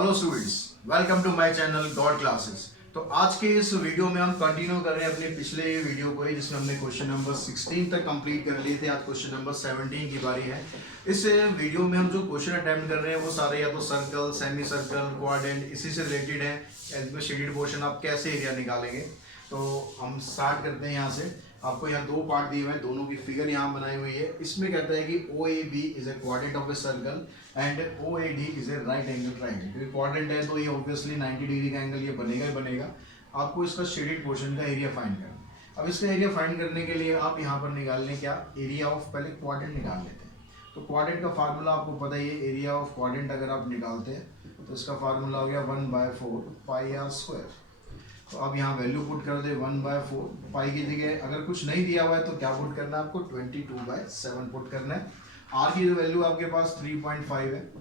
Hello students, welcome to my channel God classes. तो आज के इस वीडियो में हम कंटिन्यू कर रहे हैं अपने पिछले वीडियो को ही, जिसमें हमने क्वेश्चन नंबर 16 तक कंप्लीट कर लिए थे। आज क्वेश्चन नंबर 17 की बारी है। इस वीडियो में हम जो क्वेश्चन अटेम्प्ट कर रहे हैं वो सारे या तो सर्कल, सेमी सर्कल, क्वाड्रेंट इसी से रिलेटेड है। इसमें शेडेड पोर्शन आप कैसे एरिया निकालेंगे, तो हम स्टार्ट करते हैं यहाँ से। आपको यहाँ दो पार्ट दिए हुए हैं, दोनों की फिगर यहाँ बनाई हुई है। इसमें कहता है कि O A B is a quadrant of a circle and O A D is a right angle triangle. क्योंकि क्वाड्रेंट है तो ये ऑब्वियसली 90 डिग्री का एंगल ये बनेगा ही बनेगा। आपको इसका शेडेड पोर्शन का एरिया फाइंड करना है। अब इसका एरिया फाइंड करने के लिए आप यहाँ पर निकाल लें क्या, एरिया ऑफ, पहले क्वाड्रेंट निकाल लेते हैं। तो क्वाड्रेंट का फार्मूला आपको पता ही है, एरिया ऑफ क्वाड्रेंट अगर आप निकालते हैं तो इसका फार्मूला हो गया 1/4 पाई आर स्क्वायर। तो अब यहाँ वैल्यू पुट कर दे 1/4, पाई की जगह अगर कुछ नहीं दिया हुआ है तो क्या पुट करना है आपको, 22/7 पुट करना है। आर की जो वैल्यू आपके पास 3.5 है।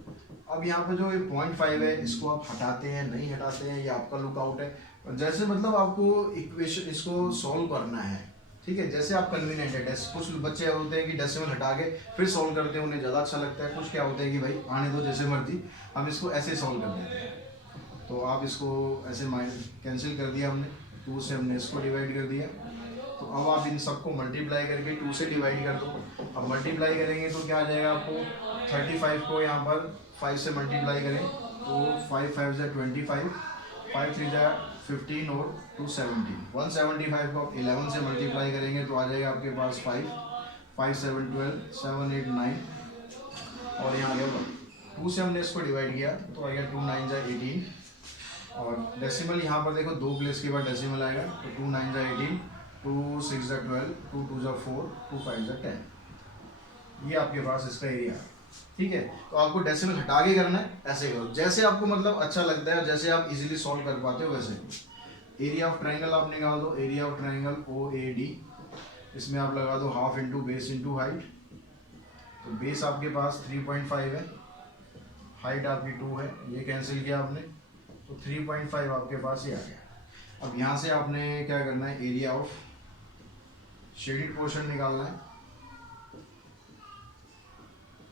अब यहाँ पे जो 0.5 है इसको आप हटाते हैं नहीं हटाते हैं, ये आपका लुकआउट है। और जैसे मतलब आपको इक्वेशन इसको सॉल्व करना है, ठीक है, जैसे आप कन्वीनियंट है। कुछ बच्चे होते हैं कि डेसिमल हटा के फिर सॉल्व करते हैं, उन्हें ज़्यादा अच्छा लगता है। कुछ क्या होता है कि भाई आने दो जैसे मर्जी, हम इसको ऐसे सॉल्व कर देते हैं। तो आप इसको ऐसे कैंसिल कर दिया हमने, 2 से हमने इसको डिवाइड कर दिया। तो अब आप इन सबको मल्टीप्लाई करके 2 से डिवाइड कर दो। अब मल्टीप्लाई करेंगे तो क्या आ जाएगा आपको, 35 को यहाँ पर 5 से मल्टीप्लाई करें तो 5 5 जा 25, 5 3 जा 15 और 2 17। 175 को आप 11 से मल्टीप्लाई करेंगे तो आ जाएगा आपके पास 5 5 7 12 7 8 9 और यहाँ आ गया 2 से हमने इसको डिवाइड किया तो आ गया 2 9 जा 18। और डेसिमल यहाँ पर देखो, 2 प्लेस के बाद डेसिमल आएगा तो 2 9 जा 18, 2 6 जा 12, 2 2 जा 4, 2 5 जा 10। ये आपके पास इसका एरिया है, ठीक है। तो आपको डेसिमल हटा के करना है, ऐसे करो जैसे आपको मतलब अच्छा लगता है, जैसे आप इजीली सॉल्व कर पाते हो वैसे। एरिया ऑफ ट्रायंगल आप निकाल दो, area of triangle O A D, इसमें आप लगा दो half into base into height. तो बेस आपके पास 3.5 है, हाइट आपकी 2 है, ये कैंसिल किया आपने तो 3.5 आपके पास ही आ गया। अब यहाँ से आपने क्या करना है, एरिया ऑफ शेडेड पोर्शन निकालना है।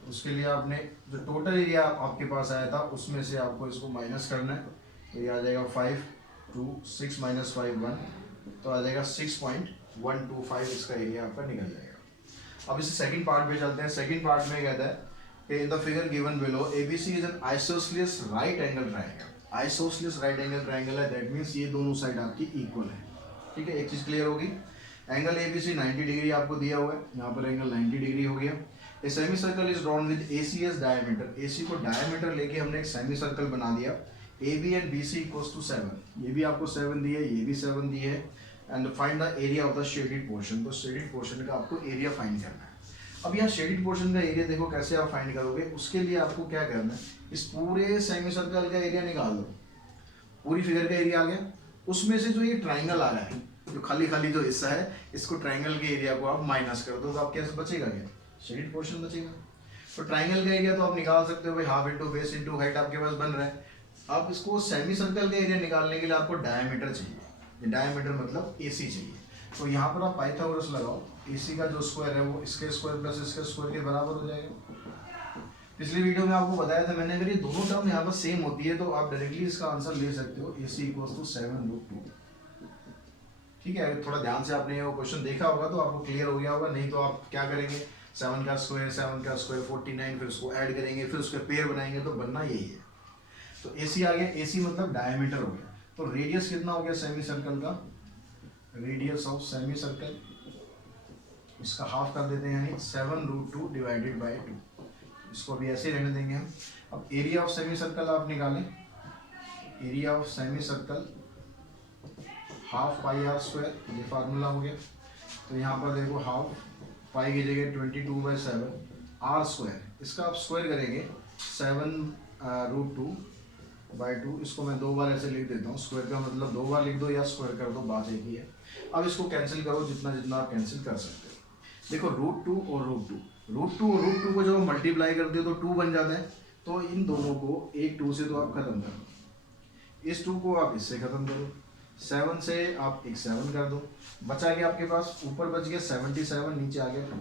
उसके लिए आपने जो टोटल एरिया आपके पास आया था उसमें से आपको इसको माइनस करना है। तो ये आ जाएगा 5 2 6 - 5 1, तो आ जाएगा 6.125 इसका एरिया आपका निकल जाएगा। अब इसे सेकंड पार्ट पे चलते हैं। सेकंड पार्ट में कहता है in the figure given below ABC is an isosceles right angle triangle. Isosceles right angle triangle है, दैट मींस ये दोनों साइड आपकी इक्वल है, ठीक है। एक चीज क्लियर होगी, एंगल एबीसी 90 डिग्री आपको दिया हुआ है, यहाँ पर एंगल 90 डिग्री हो गया। A semi circle is drawn with AC as diameter. AC को डायमीटर लेके हमने एक सेमी सर्कल बना दिया। A B and B C equals to 7, ये भी आपको 7 दी है, ये भी 7 दी है। And find the area of the shaded portion. तो शेडेड पोर्शन का आपको एरिया फाइंड करना है। अब यहाँ शेडेड पोर्शन का एरिया देखो कैसे आप फाइंड करोगे। उसके लिए आपको क्या करना है, इस पूरे सेमी सर्कल का एरिया निकाल दो। पूरी फिगर का एरिया आ गया, उसमें से जो ये ट्राइंगल आ रहा है, जो खाली खाली जो हिस्सा है, इसको ट्राइंगल के एरिया को आप माइनस कर दो तो आप कैसे बचेगा, क्या शेडेड पोर्शन बचेगा। तो ट्राइंगल का एरिया तो आप निकाल सकते हो भाई, half into base into height आपके पास बन रहा है। अब इसको सेमी सर्कल का एरिया निकालने के लिए आपको डायमीटर चाहिए। डायमीटर मतलब एसी चाहिए। तो यहाँ पर आप पाइथागोरस लगाओ, एसी का जो स्क्वायर है वो इसके स्क्वायर प्लस इसके स्क्वायर के बराबर हो जाएगा। पिछली वीडियो में आपको बताया था मैंने, अगर ये दोनों टर्म यहाँ पर सेम होती है तो आप डायरेक्टली इसका आंसर ले सकते हो, AC = 7√2, ठीक है। अगर थोड़ा ध्यान से आपने वो क्वेश्चन देखा होगा तो आपको क्लियर हो गया होगा, नहीं तो आप क्या करेंगे, 7 का स्क्वायर 49, फिर उसको ऐड करेंगे, फिर उसके पेयर बनाएंगे, तो बनना यही है। तो AC आ गया, AC मतलब डायमीटर हो गया। तो रेडियस कितना हो गया सेमी सर्कल का, रेडियस ऑफ सेमी सर्कल इसका हाफ कर देते हैं, यानी 7√2 डिवाइडेड बाई 2। इसको भी ऐसे रहने देंगे हम। अब एरिया ऑफ सेमी सर्कल आप निकालें, area of semi circle half pi r square, ये फार्मूला हो गया। तो यहाँ पर देखो हाफ पाई की जगह 22/7 आर स्क्वायर, इसका आप स्क्वायर करेंगे 7√2/2। इसको मैं 2 बार ऐसे लिख देता हूँ, स्क्वायर का मतलब 2 बार लिख दो या स्क्वायर कर दो, बात एक ही है। अब इसको कैंसिल करो जितना जितना आप कैंसिल कर सकते हो। देखो √2 और √2 को जब मल्टीप्लाई करते हो तो 2 बन जाता है। तो इन दोनों को एक 2 से तो आप खत्म कर दो, इस 2 को आप इससे खत्म करो, 7 से आप एक 7 कर दो, बचा गया आपके पास, ऊपर बच गया 77, नीचे आ गया 2,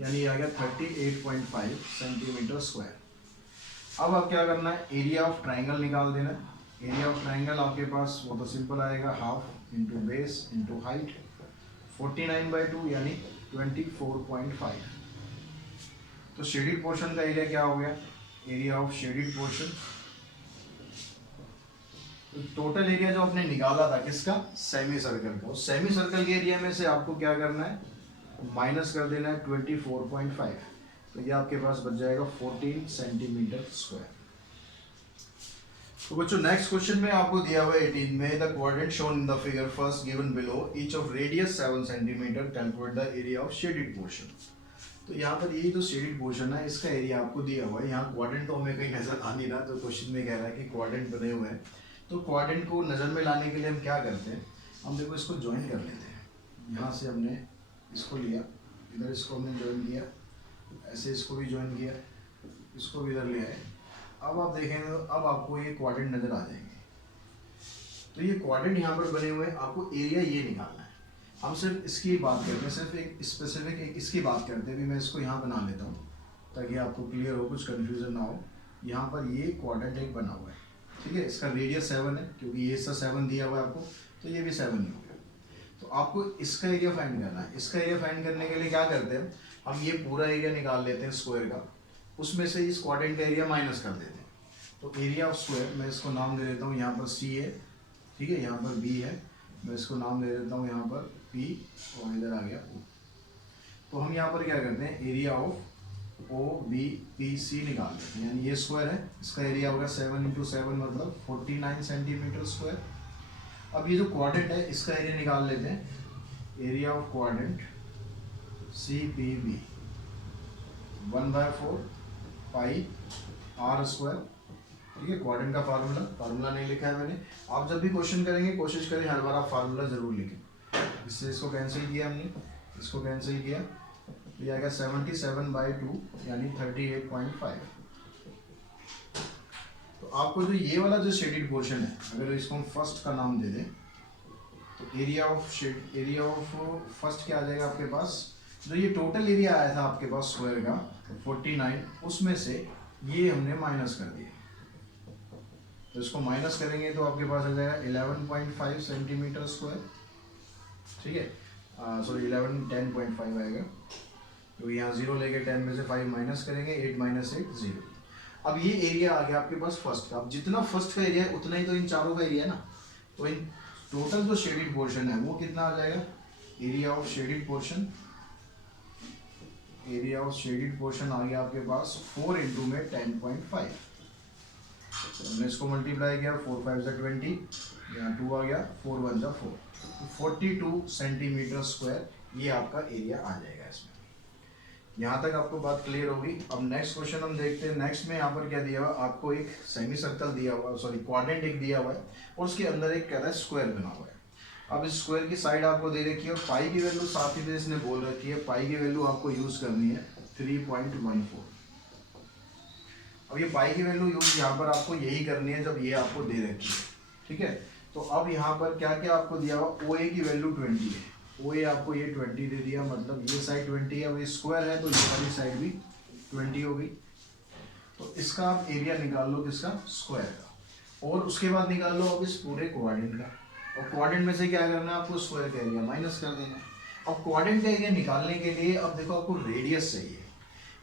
यानी आ गया 38.5 सेंटीमीटर स्क्वायर। अब आप क्या करना है, एरिया ऑफ ट्राइंगल निकाल देना है। एरिया ऑफ ट्राइंगल आपके पास वो तो सिंपल आएगा, half into base into height, 49/2 यानी 24.5। तो शेडिड पोर्शन का एरिया क्या हो गया, एरिया ऑफ शेडिड पोर्शन, तो टोटल एरिया जो आपने निकाला था किसका, सेमी सर्कल का, उस सेमी सर्कल के एरिया में से आपको क्या करना है, माइनस कर देना है 24.5। तो ये आपके पास बच जाएगा 14 सेंटीमीटर स्क्वायर। तो बच्चों नेक्स्ट क्वेश्चन में आपको दिया हुआ है 18 में, the quadrant shown in the figure first given below, each of radius 7 centimetre, calculate the area of shaded portion. तो यहाँ पर ये जो शेडेड पोर्शन है इसका एरिया आपको दिया हुआ है। यहाँ क्वाड्रेंट तो हमें कहीं नजर आ नहीं रहा, तो क्वेश्चन में कह रहा है कि क्वाड्रेंट बने हुए हैं। तो क्वाड्रेंट को नज़र में लाने के लिए हम क्या करते हैं, हम देखो इसको ज्वाइन कर लेते हैं। यहाँ से हमने इसको लिया, इधर इसको हमने ज्वाइन किया, ऐसे इसको भी ज्वाइन किया, इसको भी इधर ले आए। अब आप देखेंगे तो अब आपको ये क्वाड्रेंट नज़र आ जाएंगे। तो ये क्वाड्रेंट यहाँ पर बने हुए हैं, आपको एरिया ये निकालना है। हम सिर्फ इसकी बात करते हैं, सिर्फ एक स्पेसिफिक एक इसकी बात करते हैं। भी मैं इसको यहाँ बना लेता हूँ ताकि आपको क्लियर हो, कुछ कन्फ्यूजन ना हो। यहाँ पर ये क्वाड्रेंट एक बना हुआ है, ठीक है। इसका रेडियस 7 है, क्योंकि ये इसका 7 दिया हुआ है आपको, तो ये भी 7 ही हो गया। तो आपको इसका एरिया फाइंड करना है। इसका एरिया फाइंड करने के लिए क्या करते हैं, हम ये पूरा एरिया निकाल लेते हैं स्क्वायर का, उसमें से इस क्वाड्रेंट का एरिया माइनस कर देते हैं। तो एरिया ऑफ स्क्वायर, मैं इसको नाम दे देता हूँ, यहाँ पर सी है, ठीक है, यहाँ पर बी है, मैं इसको नाम दे देता हूँ यहाँ पर पी, और इधर आ गया ओ। तो हम यहाँ पर क्या करते हैं, area of O B P C निकाल लेते हैं। यानी ये स्क्वायर है, इसका एरिया होगा 7 × 7 मतलब 49 सेंटीमीटर स्क्वायर। अब ये जो क्वाड्रेंट है इसका एरिया निकाल लेते हैं, area of quadrant C P B 1/4 pi r square, ठीक है। क्वाड्रेंट का फार्मूला नहीं लिखा है मैंने। आप जब भी क्वेश्चन करेंगे कोशिश करें हर बार आप फार्मूला जरूर लिखें। इससे इसको कैंसिल किया हमने, इसको कैंसिल किया, तो ये आएगा 77/2 यानी 38.5। तो आपको जो ये वाला जो शेडेड पोर्शन है, अगर इसको हम फर्स्ट का नाम दे दें, तो एरिया ऑफ फर्स्ट क्या आ जाएगा आपके पास, जो ये टोटल एरिया आया था आपके पास स्क्वायर का 49, उसमें से ये हमने माइनस कर दिया। तो इसको माइनस करेंगे तो आपके पास आ जाएगा 11.5 सेंटीमीटर स्क्वायर, ठीक है। सॉरी 10.5 आएगा, तो यहाँ 0 लेके 10 में से 5 माइनस करेंगे, 8 - 8 0। अब ये एरिया आ गया आपके पास फर्स्ट का। अब जितना फर्स्ट का एरिया है उतना ही तो इन चारों का एरिया है ना। तो इन टोटल जो शेडेड पोर्शन है वो कितना आ जाएगा, area of shaded portion, area of shaded portion आ गया आपके पास 4 × में 10.5। हमने इसको मल्टीप्लाई किया, 4 × 5 = 20, यहाँ 2 आ गया, 4 × 1 = 4, तो 42 सेंटीमीटर स्क्वायर ये आपका एरिया आ जाएगा इसमें। यहाँ तक आपको बात क्लियर होगी। अब नेक्स्ट क्वेश्चन हम देखते हैं। नेक्स्ट में यहाँ पर क्या दिया हुआ, आपको एक सेमी सर्कल दिया हुआ, सॉरी क्वाड्रेंट एक दिया हुआ है, और उसके अंदर एक कह रहा है स्क्वायर बना हुआ है। अब इस स्क्वायर की साइड आपको दे रखी है, और पाई की वैल्यू साथ ही में इसने बोल रखी है, पाई की वैल्यू आपको यूज करनी है 3.14। अब ये पाई की वैल्यू यूज यहाँ पर आपको यही करनी है जब ये आपको दे रखी है, ठीक है। तो अब यहाँ पर क्या क्या आपको दिया हुआ, ओ ए की वैल्यू 20 है, ओ ए आपको ये 20 दे दिया, मतलब ये साइड 20 है, वो स्क्वायर है तो ये वाली साइड भी 20 हो गई। तो इसका आप एरिया निकाल लो किसका, स्क्वायर का, और उसके बाद निकाल लो अब इस पूरे क्वाड्रेंट का। और क्वाड्रेंट में से क्या करना है आपको, स्क्वायर का एरिया माइनस कर देना है। अब क्वाड्रेंट का एरिया निकालने के लिए अब देखो आपको रेडियस चाहिए।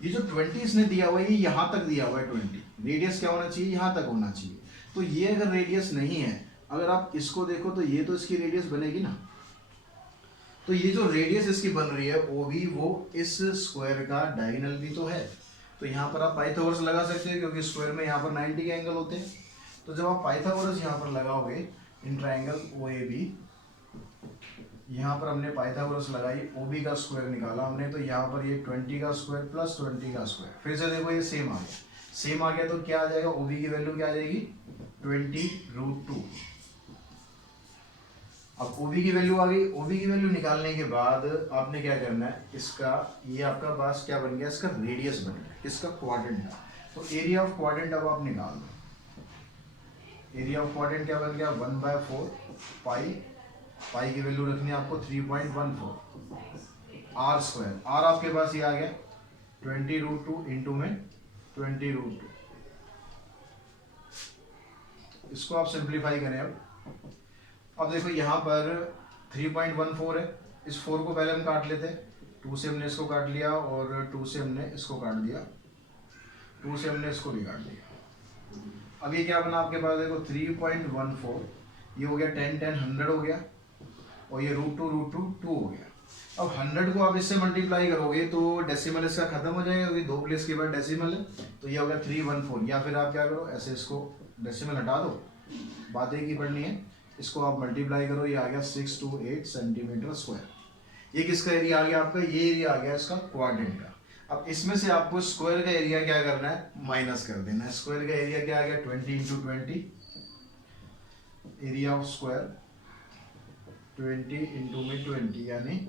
ये जो 20 इसने दिया हुआ है, ये यहाँ तक दिया हुआ है 20, रेडियस क्या होना चाहिए, यहाँ तक होना चाहिए। तो ये अगर रेडियस नहीं है, अगर आप इसको देखो तो ये तो इसकी रेडियस बनेगी ना। तो ये जो रेडियस इसकी बन रही है वो भी वो इस स्क्वायर का डायगोनल भी तो है। तो यहाँ पर आप पाइथागोरस लगा सकते हैं, क्योंकि स्क्वायर में यहाँ पर 90 के एंगल होते हैं। तो जब आप पाइथागोरस यहाँ पर लगाओगे in triangle O A B, यहाँ पर हमने पाइथागोरस लगाई, ओ बी का स्क्वायर निकाला हमने, तो यहाँ पर ये 20 का स्क्वायर प्लस 20 का स्क्वायर, फिर से देखो ये सेम आ गया, सेम आ गया। तो क्या आ जाएगा, ओ बी की वैल्यू क्या आ जाएगी, 20√2। अब ओबी की वैल्यू आ गई। ओबी की वैल्यू निकालने के बाद आपने क्या करना है, इसका ये आपका पास क्या बन गया, इसका रेडियस बन गया, इसका क्वाड्रेंट का। तो एरिया ऑफ क्वाड्रेंट अब आप निकाल दो। एरिया ऑफ क्वाड्रेंट क्या बन गया, 1/4 पाई, पाई की वैल्यू रखनी है आपको 3.14 आर स्क्वायर। आर आपके पास ये आ गया 20√2 इंटू में 20√2, इसको आप सिंप्लीफाई करें। अब देखो यहाँ पर 3.14 है, इस 4 को पहले हम काट लेते हैं, 2 से हमने इसको काट लिया और 2 से हमने इसको काट दिया, 2 से हमने इसको भी काट दिया। अब ये क्या बना आपके पास, देखो 3.14, ये हो गया 10 10 100 हो गया, और ये √2 हो गया। अब 100 को आप इससे मल्टीप्लाई करोगे तो डेसिमल इसका खत्म हो जाएगा, क्योंकि 2 प्लेस के बाद डेसिमल है, तो ये हो गया 314। या फिर आप क्या करो, ऐसे इसको डेसिमल हटा दो, बात एक ही पढ़नी है, इसको आप मल्टीप्लाई करो, ये आ गया 628 सेंटीमीटर स्क्वायर। ये किसका एरिया आ गया आपका, ये एरिया आ गया इसका क्वाड्रेंट का। अब इसमें से आपको स्क्वायर का एरिया क्या करना है, माइनस कर देना है। स्क्वायर का एरिया क्या आ गया, 20 × 20, एरिया ऑफ स्क्वायर 20 × 20 यानी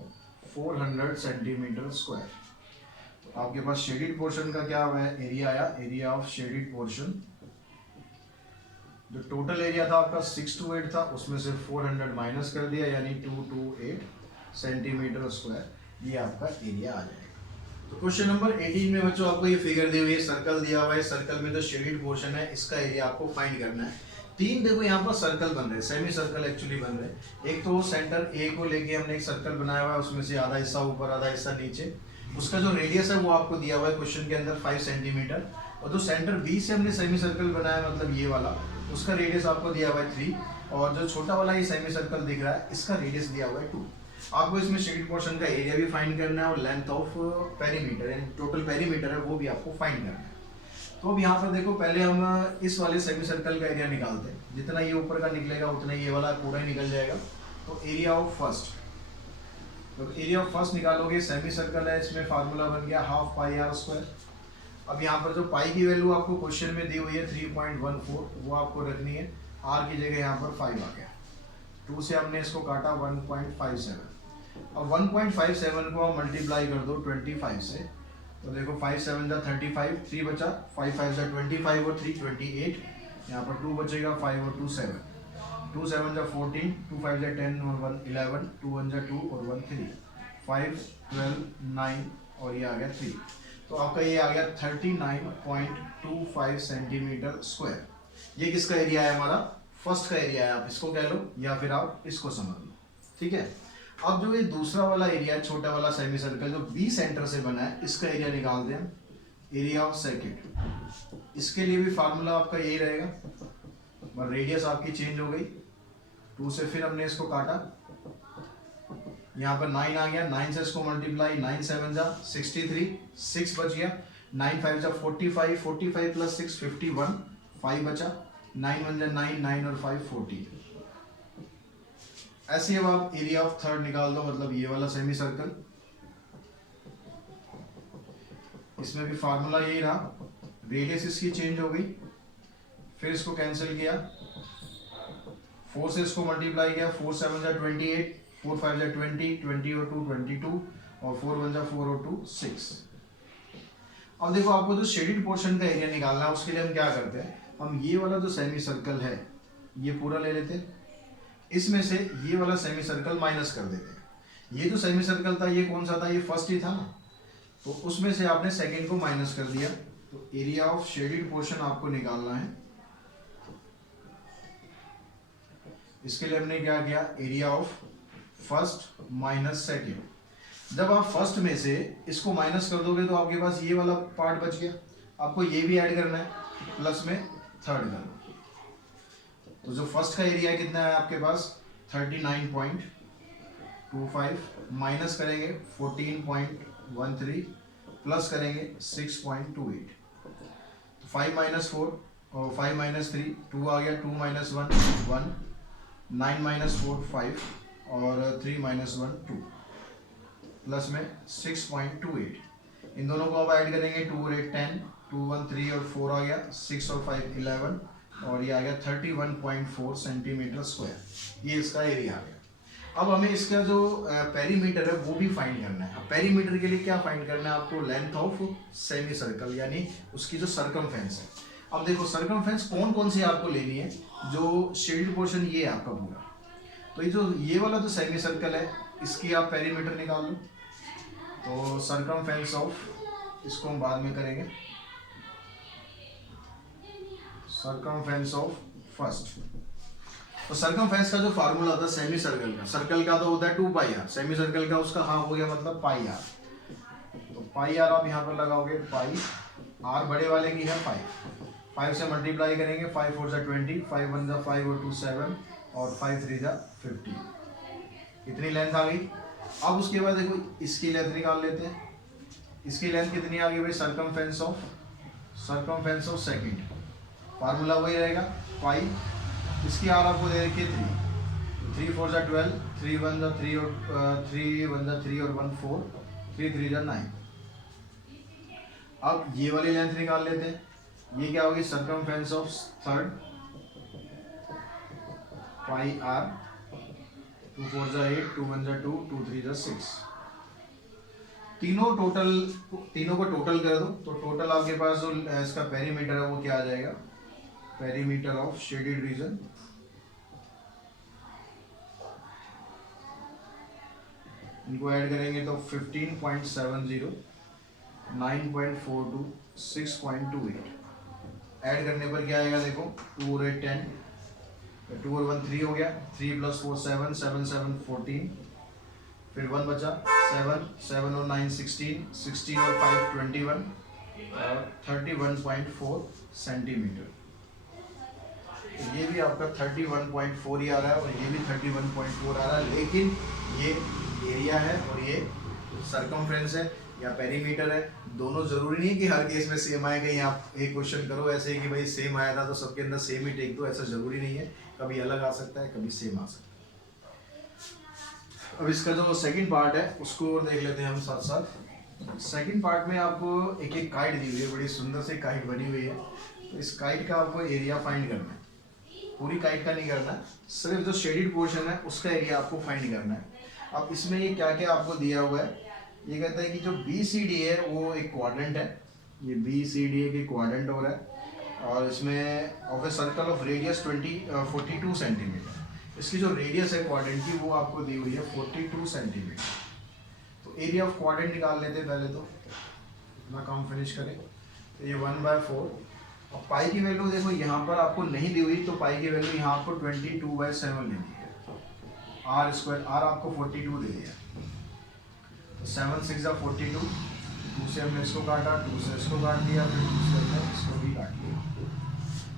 400 सेंटीमीटर स्क्वायर। तो आपके पास शेडिड पोर्शन का क्या है, एरिया आया, एरिया ऑफ शेडिड पोर्शन। जो टोटल एरिया था आपका 628 था, उसमें से 400 माइनस कर दिया, यानी 228 सेंटीमीटर स्क्वायर, ये आपका एरिया आ जाएगा। तो क्वेश्चन नंबर 18 में बच्चों आपको ये फिगर दी हुई है, सर्कल दिया हुआ है, सर्कल में जो शेडिड पोर्शन है इसका एरिया आपको फाइंड करना है। 3 देखो यहाँ पर सर्कल बन रहे हैं, सेमी सर्कल एक्चुअली बन रहे हैं। एक तो सेंटर ए को लेके हमने एक सर्कल बनाया हुआ है, उसमें से आधा हिस्सा ऊपर आधा हिस्सा नीचे, उसका जो रेडियस है वो आपको दिया हुआ है क्वेश्चन के अंदर 5 सेंटीमीटर। और जो सेंटर बी से हमने सेमी सर्कल बनाया, मतलब ये वाला, उसका रेडियस आपको दिया हुआ है 3, और जो छोटा वाला ये सेमी सर्कल दिख रहा है इसका रेडियस दिया हुआ है 2। आपको इसमें शेडिड पोर्शन का एरिया भी फाइंड करना है और लेंथ ऑफ पेरीमीटर यानी टोटल पेरीमीटर है वो भी आपको फाइंड करना है। तो अब यहाँ पर देखो, पहले हम इस वाले सेमी सर्कल का एरिया निकालते हैं, जितना ये ऊपर का निकलेगा उतना ये वाला पूरा ही निकल जाएगा। तो एरिया ऑफ फर्स्ट, तो एरिया ऑफ फर्स्ट निकालोगे, सेमी सर्कल है, इसमें फार्मूला बन गया ½ πr²। अब यहाँ पर जो पाई की वैल्यू आपको क्वेश्चन में दी हुई है 3.14, वो आपको रखनी है, आर की जगह यहाँ पर 5 आ गया, 2 से हमने इसको काटा 1.57। अब 1.57 को आप मल्टीप्लाई कर दो 25 से, तो देखो 5 7 जा 35, 3 बचा, 5 5 जा 25 और 3 28, यहाँ पर 2 बचेगा, 5 और 2 7, 2 7 जा 14, 2 5 जा 10 और 1 11, 2 1 जा 2 और 1 3, 5 12 9 और ये आ गया 3। तो आपका ये आ गया 39.25 सेंटीमीटर स्क्वायर। ये किसका एरिया है, हमारा फर्स्ट का एरिया है, आप इसको कह लो या फिर आप इसको समझ लो, ठीक है। अब जो ये दूसरा वाला एरिया है, छोटा वाला सेमी सर्कल जो बी सेंटर से बना है, इसका एरिया निकालते हैं, एरिया ऑफ सेकंड। इसके लिए भी फार्मूला आपका यही रहेगा, पर रेडियस आपकी चेंज हो गई, 2 से फिर हमने इसको काटा, यहाँ पर 9 आ गया, 9 से इसको मल्टीप्लाई, 9 7 जा 63, 6 बच गया, 9 5 जा 45, 45 प्लस 6 51, 5 बचा, 9 1 जा 9, 9 और 5 14। ऐसे अब आप एरिया ऑफ थर्ड निकाल दो, मतलब ये वाला सेमी सर्कल, इसमें भी फार्मूला यही रहा, रेडियस इसकी चेंज हो गई, फिर इसको कैंसिल किया, 4 से इसको मल्टीप्लाई किया, 4 7 जा 28, 4 5 जा 20, 20 और 2 22, और 4 1 जा 4 और 2 6। अब देखो, आपको जो शेडिड पोर्शन का एरिया निकालना है, उसके लिए हम क्या करते हैं, हम ये वाला जो सेमी सर्कल है ये पूरा ले लेते हैं, इसमें से ये वाला सेमी सर्कल माइनस कर देते हैं। ये जो सेमी सर्कल था ये कौन सा था, ये फर्स्ट ही था ना, तो उसमें से आपने सेकंड को माइनस कर दिया। तो एरिया ऑफ शेडिड पोर्शन आपको निकालना है, इसके लिए हमने क्या किया, area of first minus second. जब आप फर्स्ट में से इसको माइनस कर दोगे तो आपके पास ये वाला पार्ट बच गया, आपको ये भी ऐड करना है, प्लस में थर्ड करना। तो जो फर्स्ट का एरिया कितना है आपके पास 39.25, माइनस करेंगे 14.13, प्लस करेंगे 6.28, 5 - 4 और 5 - 3 2 आ गया, 2 - 1 1, 9 - 4 5 और 3 - 1 2, प्लस में 6.28। इन दोनों को अब ऐड करेंगे, 2 और 8 10, 2 1 3 और 4 आ गया, 6 और 5 11 और ये आ गया 31.4 सेंटीमीटर स्क्वायर। ये इसका एरिया आ गया। अब हमें इसका जो पेरीमीटर है वो भी फाइंड करना है। अब पेरीमीटर के लिए क्या फाइंड करना है आपको, लेंथ ऑफ सेमी सर्कल यानी उसकी जो सरकमफेरेंस है। अब देखो सरकमफेरेंस कौन कौन सी आपको लेनी है, जो शेडिड पोर्शन ये है आपका पूरा, तो ये जो ये वाला जो सेमी सर्कल है इसकी आप पेरीमीटर निकाल लो। तो सरकमफेरेंस ऑफ, इसको हम बाद में करेंगे, सरकमफेरेंस ऑफ फर्स्ट। तो सरकमफेरेंस का जो फार्मूला होता है सेमी सर्कल का, सर्कल का तो होता है 2 पाई आर, सेमी सर्कल का उसका हाफ हो गया मतलब पाई आर। तो पाई आर आप यहाँ पर लगाओगे, पाई आर बड़े वाले की है 5 से मल्टीप्लाई करेंगे, 5 4 जा 20, 5 1 जा 5 और 2 7 और 5 3 जा 50, इतनी लेंथ आ गई। अब उसके बाद देखो इसकी लेंथ निकाल लेते हैं। इसकी लेंथ कितनी आ गई भाई, सरकमफेरेंस ऑफ सेकंड, फार्मूला वही रहेगा पाई। इसकी आर आपको दे रखी है 3 4 जा 12, 3 1 जा 3 और 3 और 1 4, 3 3 जा 9। अब ये वाली लेंथ निकाल लेते हैं, ये क्या होगी, circumference of third pi r, 2 4 जा 8, 2 1 जा 2, 2 3 जा 6। तीनों को टोटल कर दो, तो टोटल आपके पास जो इसका पेरीमीटर है वो क्या आ जाएगा, पेरीमीटर ऑफ शेडेड रीजन, इनको ऐड करेंगे तो 15.70, 9.42, 6.28। ऐड करने पर क्या आएगा देखो, 2 और 8 10, 2 और 1 3 हो गया, 3 + 4 7, 7 7 14, फिर 1 बचा, 7 7 और 9 16, 16 और 5 21 और 31.4 सेंटीमीटर। ये भी आपका 31.4 ही आ रहा है और ये भी 31.4 आ रहा है, लेकिन ये एरिया है और ये सरकमफ्रेंस है या पेरीमीटर है। दोनों जरूरी नहीं है कि हर केस में सेम आएगा। कहीं आप एक क्वेश्चन करो ऐसे कि भाई सेम आया था तो सबके अंदर सेम ही टेक दो, ऐसा जरूरी नहीं है। कभी अलग आ सकता है, कभी सेम आ सकता है। अब इसका जो सेकंड पार्ट है उसको और देख लेते हैं हम साथ साथ। सेकंड पार्ट में आपको एक एक काइट दी हुई है, बड़ी सुंदर सी काइट बनी हुई है। तो इस काइट का आपको एरिया फाइंड करना है, पूरी काइट का नहीं करना, सिर्फ जो शेडेड पोर्शन है उसका एरिया आपको फाइंड करना है। अब इसमें ये क्या क्या आपको दिया हुआ है, ये कहता है कि जो BCD है वो एक क्वाड्रेंट है, ये BCD एक क्वाड्रेंट हो रहा है और इसमें of a circle of radius 42 centimetre. इसकी जो रेडियस है क्वाड्रेंट की वो आपको दी हुई है 42 सेंटीमीटर। तो एरिया ऑफ क्वाड्रेंट निकाल लेते हैं पहले, तो अपना काम फिनिश करें। तो ये 1/4 और पाई की वैल्यू देखो यहाँ पर आपको नहीं दी हुई, तो पाई की वैल्यू यहाँ आपको 22/7 लेनी है। आर स्क्वायर, आर आपको 42 दे दिया, तो 7 6 जा 42, 2 से हमने इसको काटा, 2 से इसको काट दिया, फिर 2 से हमने इसको भी काट दिया।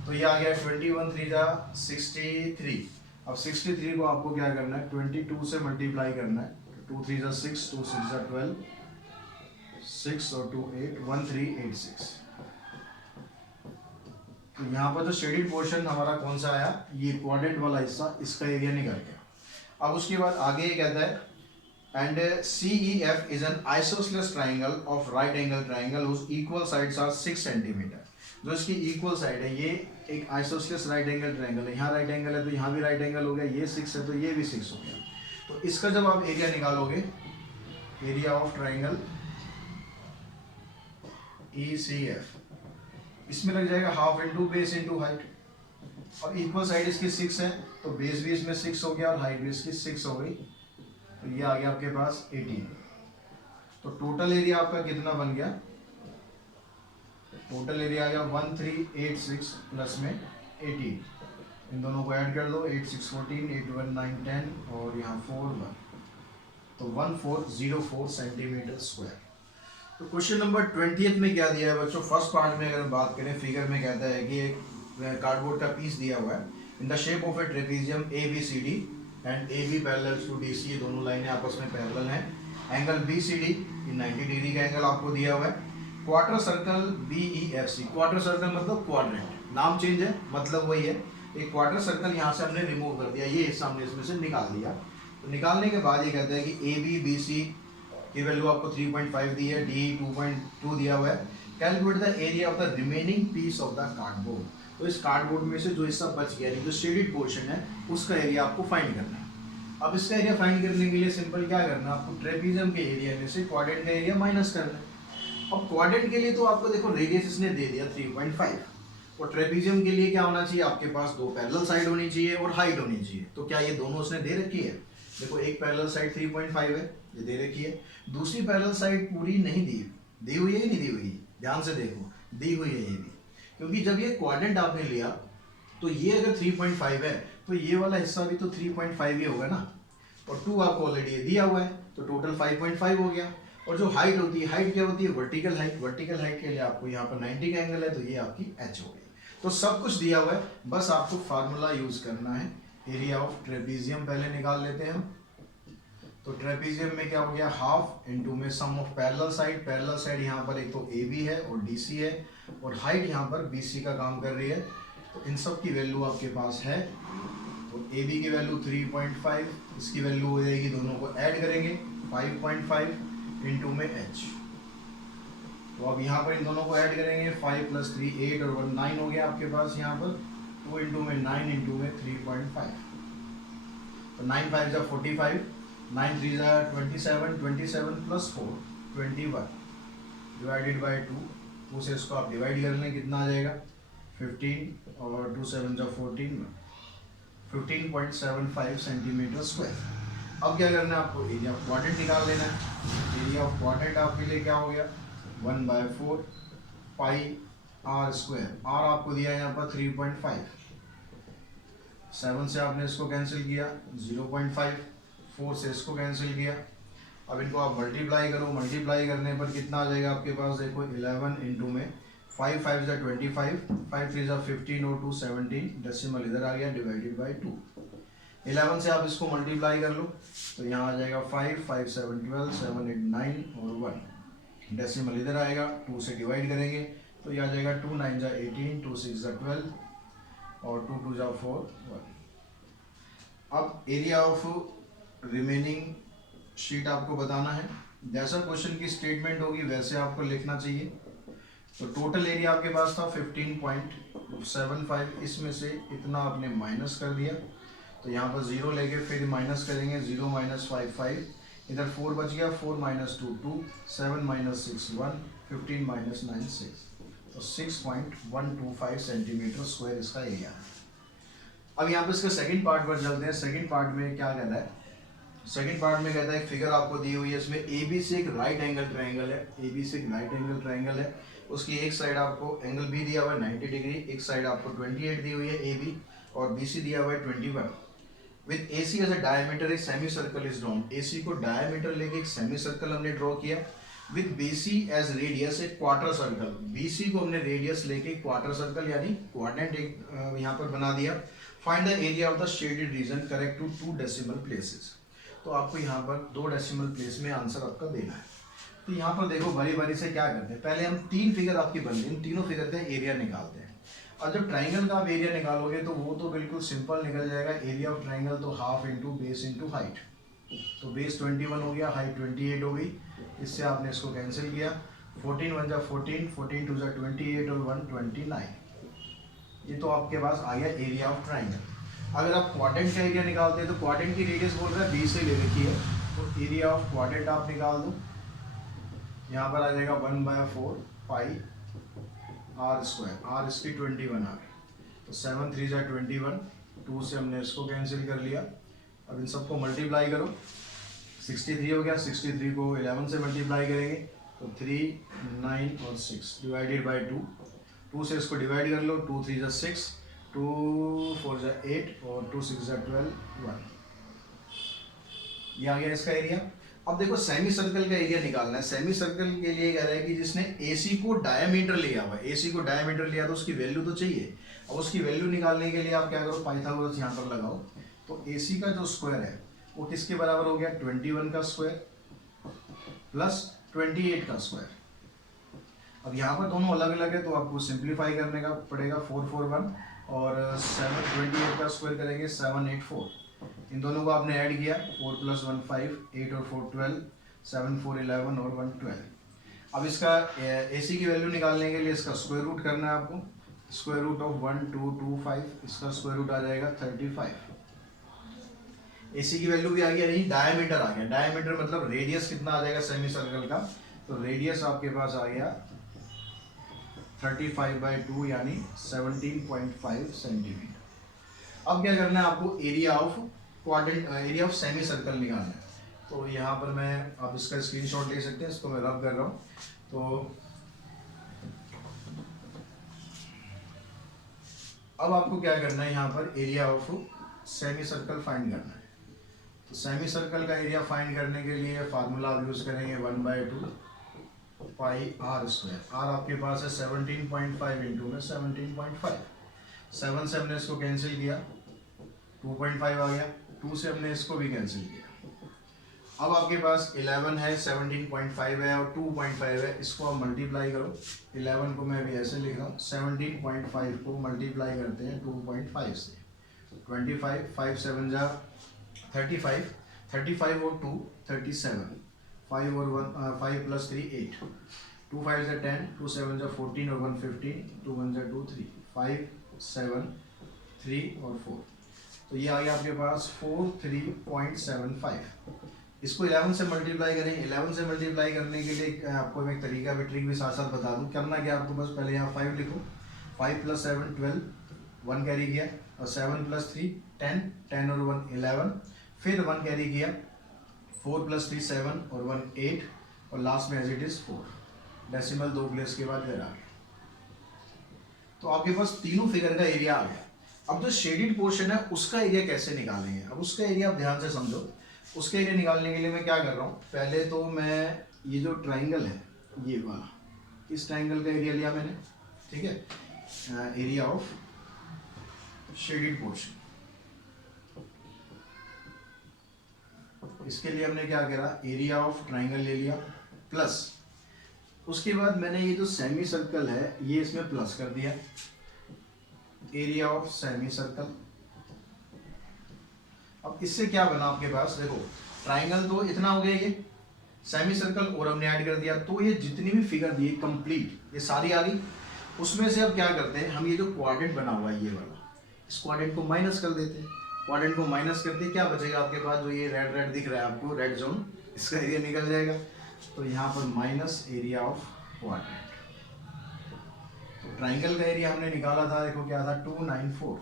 तो ये आ गया 21 3 जा 63। अब 63 को आपको क्या करना है, 22 से मल्टीप्लाई करना है। 2 3 जा 6, 2 6 जा 12, 6 और 2 8, 1386। तो यहाँ पर जो शेडेड पोर्शन हमारा कौन सा आया, ये क्वाड्रेंट वाला हिस्सा, इसका एरिया निकल गया। अब उसके बाद आगे ये कहता है and CEF is an isosceles triangle of right angle triangle whose equal sides are 6 centimetre. जो इसकी इक्वल साइड है, ये एक आइसोसेलेस राइट एंगल ट्राइंगल है, यहाँ राइट एंगल है तो यहाँ भी राइट एंगल हो गया, ये 6 है तो ये भी 6 हो गया। तो इसका जब आप एरिया निकालोगे, एरिया ऑफ ट्राइंगल ECF, इसमें लग जाएगा half into base into height. अब इक्वल साइड इसकी 6 है तो बेस भी इसमें 6 हो गया और हाइट भी इसकी 6 हो गई, तो ये आ गया आपके पास 18। तो टोटल एरिया आपका कितना बन गया, टोटल एरिया आ गया 1386 प्लस में 18। इन दोनों को ऐड कर दो, 8 6 14, 8 1 9 10 और यहाँ 4 1, तो 1404 सेंटीमीटर स्क्वायर। तो क्वेश्चन नंबर 20 में क्या दिया है बच्चों, फर्स्ट पार्ट में अगर बात करें, फिगर में कहता है कि एक कार्डबोर्ड का पीस दिया हुआ है in the shape of a trapezium ABCD and AB parallel to DC, ये दोनों लाइनें आपस में पैरेलल हैं। एंगल BCD ये 90 डिग्री का एंगल आपको दिया हुआ है। Quarter circle BEFC, quarter circle मतलब क्वाड्रेंट, नाम चेंज है मतलब वही है। एक क्वार्टर सर्कल यहाँ से हमने रिमूव कर दिया, ये हिस्सा हमने इसमें से निकाल दिया। तो निकालने के बाद ये कहता है कि ABBC की वैल्यू आपको 3.5 दी है, DE 2.2 दिया हुआ है। Calculate the area of the remaining piece of the cardboard. तो इस कार्डबोर्ड में से जो हिस्सा बच गया, जो शेडेड पोर्शन है, उसका एरिया आपको फाइंड करना है। अब इसका एरिया फाइंड करने के लिए सिंपल क्या करना है, आपको ट्रेपेजियम के एरिया में से क्वाड्रेंट का एरिया माइनस करना है। अब क्वाड्रेंट के लिए तो आपको देखो रेडियस इसने दे दिया 3.5, और ट्रेपेजियम के लिए क्या होना चाहिए, आपके पास 2 पैरेलल साइड होनी चाहिए और हाइट होनी चाहिए। तो क्या ये दोनों उसने दे रखी है, देखो एक पैरेलल साइड 3.5 है, ये दे रखी है। दूसरी पैरेलल साइड पूरी नहीं दी हुई है, नहीं दी हुई है, ध्यान से देखो, दी हुई है ये भी, क्योंकि जब ये क्वाड्रेंट आपने लिया तो ये अगर 3.5 है तो ये वाला हिस्सा भी तो 3.5 ही होगा ना, और 2 आपको ऑलरेडी दिया हुआ है, तो टोटल 5.5 हो गया। और जो हाइट होती है, हाइट क्या होती है, वर्टिकल हाइट। वर्टिकल हाइट के लिए आपको यहाँ पर 90 का एंगल है, तो ये आपकी h हो गई। तो सब कुछ दिया हुआ है, बस आपको फार्मूला यूज करना है। एरिया ऑफ ट्रेपीजियम पहले निकाल लेते हैं हम। तो ट्रेपीजियम में क्या हो गया, हाफ इनटू में sum of parallel side. Parallel side यहाँ पर एक तो AB है और DC है, और हाइट यहाँ पर BC का काम कर रही है। तो इन सब की वैल्यू आपके पास है। तो AB की वैल्यू 3.5, इसकी वैल्यू हो जाएगी, दोनों को ऐड करेंगे 5.5 इनटू में h। तो अब यहाँ पर इन दोनों को ऐड करेंगे, 5 + 3 8 और 1 9 हो गया आपके पास यहाँ पर। 2 इनटू में 9 इनटू में 3.5, तो 9 5 जा 45, 9 3 जा 27, 27 + 4 21 डिवाइडेड बाय 2। 2 से इसको आप डिवाइड कर लें, कितना आ जाएगा 15, और 2 7 जा 14, 15.75 सेंटीमीटर स्क्वायर। अब क्या करना है आपको, एरिया ऑफ क्वाड्रेंट निकाल लेना है। एरिया ऑफ क्वाड्रेंट आपके लिए क्या हो गया, 1/4 पाई r स्क्वायर। r आपको दिया है यहाँ पर 3.5, 7 से आपने इसको कैंसिल किया, 0.5, 4 से इसको कैंसिल किया। अब इनको आप मल्टीप्लाई करो, मल्टीप्लाई करने पर कितना आ जाएगा आपके पास, देखो 11 इनटू में 5 5 जा 25, 5 3 जा 15 और 2 17, डेसिमल इधर आ गया, डिवाइडेड बाय 2। 11 से आप इसको मल्टीप्लाई कर लो, तो यहाँ आ जाएगा 5 5 7 12, 7 8 9 और 1, डेसिमल इधर आएगा। 2 से डिवाइड करेंगे तो ये आ जाएगा 2 9 जा 18, 2 6 जा 12 और 2 2 जा 4 1। अब एरिया ऑफ रिमेनिंग शीट आपको बताना है। जैसा क्वेश्चन की स्टेटमेंट होगी वैसे आपको लिखना चाहिए। तो टोटल एरिया आपके पास था 15.75, इसमें से इतना आपने माइनस कर दिया, तो यहाँ पर 0 लेके फिर माइनस करेंगे, 0 - 5 5, इधर 4 बच गया, 4 - 2 2, 7 - 6 1, 15 - 9 6, तो 6.125 सेंटीमीटर स्क्वायर इसका एरिया है। अब यहाँ पे इसका सेकंड पार्ट पर चलते हैं। सेकंड पार्ट में क्या कहता है, सेकंड पार्ट में कहता है एक फिगर आपको दी हुई है, इसमें AB से एक राइट एंगल ट्रायंगल है। AB से एक राइट एंगल ट्रायंगल है, उसकी एक साइड आपको एंगल B दिया हुआ है 90 डिग्री, एक साइड आपको 28 दी हुई है AB, और BC दिया हुआ है 21। With AC as a diameter एक semi circle is drawn. AC को डायमीटर लेके एक सेमी सर्कल हमने ड्रॉ किया। विद BC एज रेडियस एक क्वार्टर सर्कल। BC को हमने रेडियस लेके क्वार्टर सर्कल यानी क्वाड्रेंट एक यहाँ पर बना दिया। Find the area of the shaded region, correct to 2 decimal places. तो आपको यहाँ पर 2 डेसिमल प्लेस में आंसर आपका देना है। तो यहाँ पर देखो बारी बारी से क्या करते हैं, पहले हम 3 फिगर आपकी बन गई, इन तीनों फिगर का एरिया निकालते हैं। और जब ट्राइंगल का आप एरिया निकालोगे तो वो तो बिल्कुल सिंपल निकल जाएगा। एरिया ऑफ ट्राइंगल तो half into base into height, तो बेस 21 हो गया, हाइट 28 हो गई, इससे आपने इसको कैंसिल किया। 14 1 जा 14, 14 2 जा 28 और 1 29, ये तो आपके पास आ गया एरिया ऑफ ट्राइंगल। अगर आप क्वाड्रेंट का एरिया निकालते हैं तो क्वाड्रेंट की रेडियस बोल रहा है 20 से ले रखी है, तो एरिया ऑफ क्वाड्रेंट आप निकाल दो, यहाँ पर आ जाएगा 1/4 पाई r स्क्वायर। r इसकी 21 आ गई, तो 7 3 जा 21, 2 से हमने इसको कैंसिल कर लिया। अब इन सबको मल्टीप्लाई करो, 63 हो गया, 63 को 11 से मल्टीप्लाई करेंगे तो 3 9 और 6 डिवाइडेड बाय 2। 2 से इसको डिवाइड कर लो, 2 3 जा 6, 2 4 जा 8 और 2 6 जा 12 1, ये आ गया इसका एरिया। अब देखो सेमी सर्कल का एरिया निकालना है। सेमी सर्कल के लिए कह रहा है कि जिसने AC को डायमीटर लिया हुआ है, AC को डायमीटर लिया तो उसकी वैल्यू तो चाहिए। अब उसकी वैल्यू निकालने के लिए आप क्या करो, पाइथागोरस यहाँ पर लगाओ। तो AC का जो स्क्वायर है वो किसके बराबर हो गया, 21 का स्क्वायर प्लस 28 का स्क्वायर। अब यहाँ पर दोनों अलग अलग है तो आपको सिंप्लीफाई करने का पड़ेगा, 4 4 1 और 7 28 का स्क्वायर करेंगे 7 8 4। इन दोनों को आपने ऐड किया, 4 + 1 5, 8 और 4 12, 7 4 11 और 1 12। अब इसका AC की वैल्यू निकालने के लिए इसका स्क्वायर रूट करना है आपको। स्क्वायर रूट ऑफ 1 2 2 5, इसका स्क्वायर रूट आ जाएगा 35। AC की वैल्यू भी आ गई, यानी डायमीटर आ गया। डायमीटर मतलब रेडियस कितना आ जाएगा सेमी सर्कल का, तो रेडियस आपके पास आ गया 35/2 यानी 17.5 सेंटीमीटर। अब क्या करना है आपको, area of quadrant, area of semi circle निकालना है। तो यहाँ पर मैं, आप इसका स्क्रीनशॉट ले सकते हैं, इसको मैं रब कर रहा हूँ। तो अब आपको क्या करना है, यहाँ पर area of semi circle find करना है। तो सेमी सर्कल का एरिया फाइंड करने के लिए फार्मूला आप यूज करेंगे 1/2 पाई आर स्क्वायर। आर आपके पास है 17.5 इंटू में 17.5। 7 से हमने इसको कैंसिल किया, 2.5 आ गया, 2 से हमने इसको भी कैंसिल किया। अब आपके पास 11 है, 17.5 है और 2.5 है, इसको आप मल्टीप्लाई करो। 11 को मैं अभी ऐसे लिख रहा हूँ, 17.5 को मल्टीप्लाई करते हैं 2.5 से, 25, 5 7 जा 35, 35 और 2 37, 5 और 1 5 प्लस 3 8, 2 5 जा 10, 2 7 जा 14 और 1 15, 2 1 जा 2 3, 5 7 3 और 4, तो ये आ गया आपके पास 43.75। इसको 11 से मल्टीप्लाई करें। 11 से मल्टीप्लाई करने के लिए आपको मैं एक तरीका भी ट्रिक भी साथ साथ बता दूं। करना क्या आपको, बस पहले यहाँ 5 लिखो, 5 प्लस 7 12, 1 कैरी किया, और 7 प्लस 3 10, 10 और 1 11, फिर 1 कैरी किया, 4 प्लस 3 7 और 1 8, और लास्ट में as it is 4, decimal 2 place के बाद फिर आ गया। तो आपके पास तीनों फिगर का एरिया आ गया। अब जो शेडेड पोर्शन है उसका एरिया कैसे निकालेंगे, अब उसका एरिया आप ध्यान से समझो। उसके एरिया निकालने के लिए मैं क्या कर रहा हूँ, पहले तो मैं ये जो ट्राइंगल है ये वाला, इस ट्राइंगल का एरिया लिया मैंने, ठीक है, एरिया ऑफ शेडेड पोर्शन। इसके लिए हमने क्या करा, एरिया ऑफ ट्राइंगल ले लिया, प्लस उसके बाद मैंने ये जो सेमी सर्कल है ये इसमें प्लस कर दिया, एरिया ऑफ सेमी सर्कल। अब इससे क्या बना आपके पास, देखो ट्राइंगल तो इतना हो गया, ये सेमी सर्कल और हमने ऐड कर दिया, तो ये जितनी भी फिगर दी कंप्लीट ये सारी आ गई। उसमें से अब क्या करते हैं हम, ये जो क्वाड्रेंट बना हुआ है ये वाला, इस क्वाड्रेंट को माइनस कर देते हैं। क्वाड्रेंट को माइनस करते क्या बचेगा आपके पास, जो ये रेड रेड दिख रहा है आपको, रेड जोन, इसका एरिया निकल जाएगा। तो यहाँ पर माइनस एरिया ऑफ क्वाड्रेंट। तो ट्राइंगल का एरिया हमने निकाला था, देखो क्या था 294।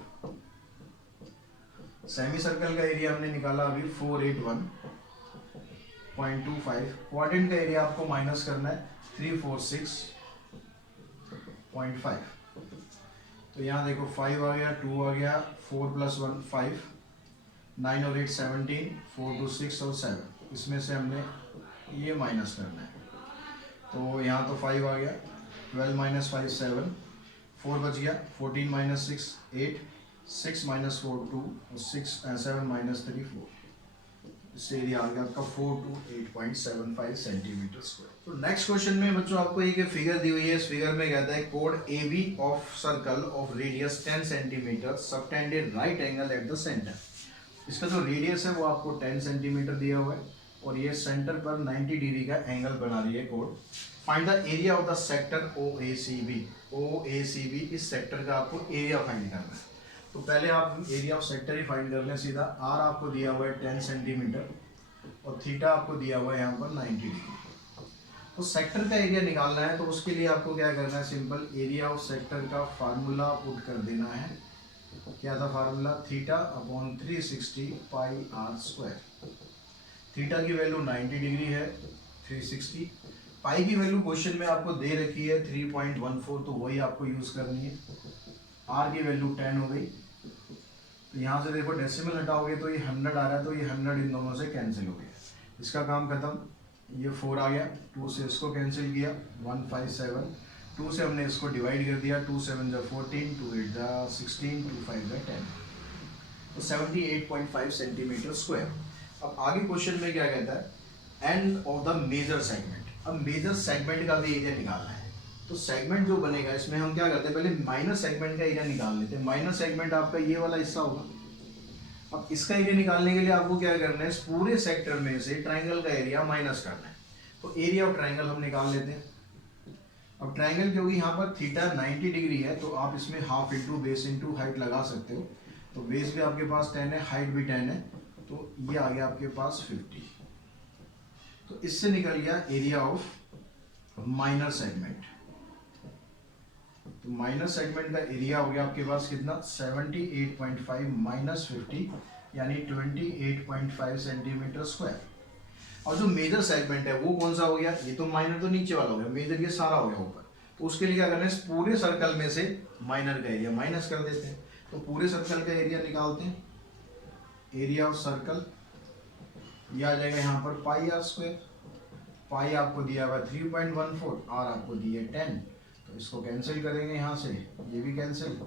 सेमी सर्कल का एरिया हमने निकाला अभी 481.25। क्वाड्रेंट का एरिया आपको माइनस करना है 346.5। तो यहाँ देखो 5 आ गया, 2 आ गया, 4 प्लस 1 5, 9 और 8 17, 4 2 6 और 7, इसमें से हमने ये माइनस करना है। तो यहाँ तो 5 आ गया, 12 माइनस 5 7, 4 बच गया, 14 माइनस 6 8, 6 माइनस 4 2 और 7 माइनस 3 4। इससे एरिया आ गया आपका 428.75 सेंटीमीटर स्क्वायर। तो नेक्स्ट क्वेश्चन में बच्चों आपको एक फिगर दी हुई है। इस फिगर में कहता है कोड A B of circle of radius 10 centimetre subtended right angle at the centre. इसका जो रेडियस है वो आपको 10 सेंटीमीटर दिया हुआ है और ये सेंटर पर 90 डिग्री का एंगल बना रही है कोड। Find the area of the sector O A C B. O A C B इस सेक्टर का आपको एरिया फाइंड करना है। तो पहले आप एरिया ऑफ सेक्टर ही फाइंड कर लें सीधा। आर आपको दिया हुआ है 10 सेंटीमीटर और थीटा आपको दिया हुआ है यहाँ पर 90 डिग्री। तो सेक्टर का एरिया निकालना है, तो उसके लिए आपको क्या करना है, सिंपल एरिया ऑफ सेक्टर का फार्मूला पुट कर देना है। क्या था फार्मूला, theta upon 360 pi r square. Theta की वैल्यू 90 डिग्री है, 360। पाई की वैल्यू क्वेश्चन में आपको दे रखी है 3.14, तो वही आपको यूज करनी है। आर की वैल्यू 10 हो गई, तो यहाँ से देखो डेसिमल हटाओगे तो ये 100 आ रहा है, तो ये 100 इन दोनों से कैंसिल हो गया, इसका काम खत्म। ये 4 आ गया, 2 से इसको कैंसिल किया, 157, 2 से हमने इसको डिवाइड कर दिया, 2 7 जा 14, 2 8 जा 16, 2 5 जा 10, तो 78.5 सेंटीमीटर स्क्वायर। अब आगे क्वेश्चन में क्या कहता है, end of the major segment. अब मेजर सेगमेंट का भी एरिया निकालना है। तो सेगमेंट जो बनेगा इसमें हम क्या करते हैं, पहले माइनर सेगमेंट का एरिया निकाल लेते हैं। माइनर सेगमेंट आपका ये वाला हिस्सा होगा। अब इसका एरिया निकालने के लिए आपको क्या करना है, इस पूरे सेक्टर में से ट्राइंगल का एरिया माइनस करना है। तो एरिया ऑफ ट्राइंगल हम निकाल लेते हैं। अब ट्राइंगल क्योंकि यहाँ पर थीटा 90 डिग्री है, तो आप इसमें half into base into height लगा सकते हो। तो बेस भी आपके पास 10 है, हाइट भी 10 है, तो ये आ गया आपके पास 50। तो इससे निकल गया एरिया ऑफ माइनर सेगमेंट। तो माइनर सेगमेंट का एरिया हो गया आपके पास कितना, 78.5 माइनस 50 यानी 28.5 सेंटीमीटर स्क्वायर। और जो मेजर सेगमेंट है वो कौन सा हो गया, ये तो माइनर तो नीचे वाला हो गया, मेजर ये सारा हो गया ऊपर। तो उसके लिए क्या करना है, इस पूरे सर्कल में से माइनर का एरिया माइनस कर देते हैं। तो पूरे सर्कल का एरिया निकालते हैं। एरिया ऑफ सर्कल ये आ जाएगा यहाँ पर पाई आर स्क्वायर। पाई आपको दिया हुआ 3.14, आर आपको दिए 10, तो इसको कैंसिल करेंगे यहाँ से, ये भी कैंसिल,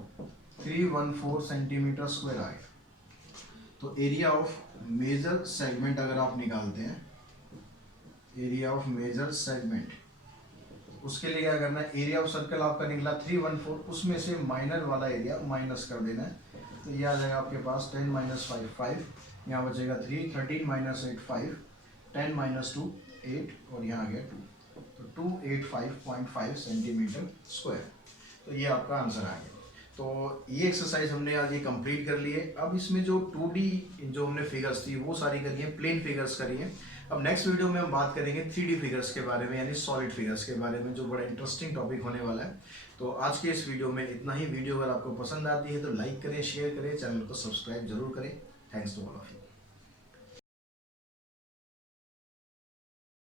314 सेंटीमीटर स्क्वायर आएगा। तो एरिया ऑफ मेजर सेगमेंट अगर आप निकालते हैं, एरिया ऑफ मेजर सेगमेंट, उसके लिए क्या करना है, एरिया ऑफ सर्कल आपका निकला 314, उसमें से माइनर वाला एरिया माइनस कर देना है। तो ये आ जाएगा आपके पास 10 माइनस 5 5, यहाँ बचेगा 3, 13 माइनस 8 5, 10 माइनस 2 8, और यहाँ आ गया 2, तो 285.5 सेंटीमीटर स्क्वायर। तो ये आपका आंसर आ गया। तो ये एक्सरसाइज हमने आज ये कंप्लीट कर ली है। अब इसमें जो 2D जो हमने फिगर्स थी वो सारी करी है, प्लेन फिगर्स करी है। अब नेक्स्ट वीडियो में हम बात करेंगे 3D फिगर्स के बारे में, यानी सॉलिड फिगर्स के बारे में, जो बड़ा इंटरेस्टिंग टॉपिक होने वाला है। तो आज के इस वीडियो में इतना ही। वीडियो अगर आपको पसंद आती है तो लाइक करें, शेयर करें, चैनल को सब्सक्राइब जरूर करें। Thanks to all of you.